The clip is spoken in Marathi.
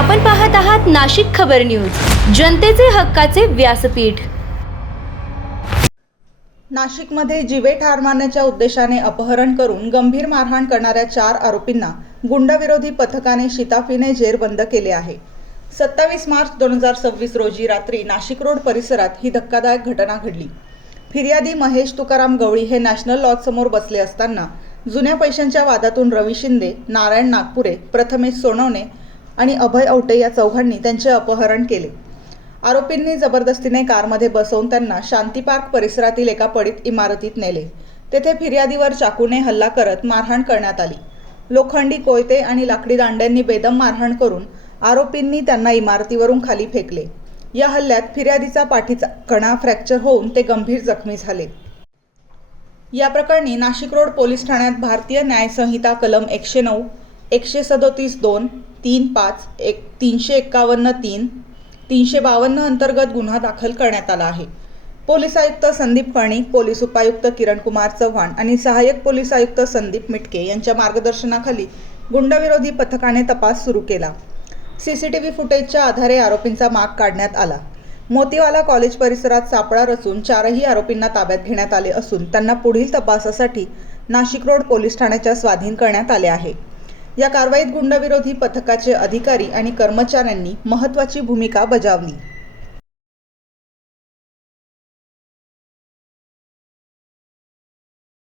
आपण पाहत आहात नाशिक खबर न्यूज, जनतेचे हक्काचे व्यासपीठ। नाशिकमध्ये जीवे ठार मारण्याच्या उद्देशाने अपहरण करून गंभीर मारहाण करणाऱ्या 4 आरोपींना गुंडविरोधी पथकाने शिताफीने जेरबंद केले आहे। 27 मार्च 2026 रोजी रात्री नाशिक रोड परिसरात ही धक्कादायक घटना घडली। फिर्यादी महेश तुकाराम गवळी हे नॅशनल लॉज समोर बसले असताना जुन्या पैशांच्या वादातून रवी शिंदे, नारायण नागपुरे, प्रथमेश सोनवणे आणि अभय औटे या चौघांनी त्यांचे अपहरण केले। आरोपींनी जबरदस्तीने कारमध्ये बसवून त्यांना शांती पार्क परिसरातील एका पडीत इमारतीत नेले। तेथे फिर्यादीवर चाकूने हल्ला करत मारहाण करण्यात आली। लोखंडी कोयते आणि लाकडी दांड्यांनी बेदम मारहाण करून आरोपींनी त्यांना इमारतीवरून खाली फेकले। या हल्ल्यात फिर्यादीचा पाठीचा कणा फ्रॅक्चर होऊन ते गंभीर जखमी झाले। या प्रकरणी नाशिक रोड पोलीस ठाण्यात भारतीय न्याय संहिता कलम 109, 137(2), 35, 351(3), 352 अंतर्गत गुन्हा दाखल करण्यात आला आहे। पोलीस आयुक्त संदीप कर्णिक, पोलीस उपायुक्त किरण कुमार चव्हाण आणि सहाय्यक पोलीस आयुक्त संदीप मिटके यांच्या मार्गदर्शनाखाली गुंडविरोधी पथकाने तपास सुरू केला। सीसीटीव्ही फुटेजच्या आधारे आरोपींचा माग काढण्यात आला। मोतीवाला कॉलेज परिसरात सापळा रचून 4ही आरोपींना ताब्यात घेण्यात आले असून त्यांना पुढील तपासासाठी नाशिक रोड पोलीस ठाण्याच्या स्वाधीन करण्यात आले आहे। या कारवाईत गुंडविरोधी पथकाचे अधिकारी आणि कर्मचाऱ्यांनी महत्त्वाची भूमिका बजावली।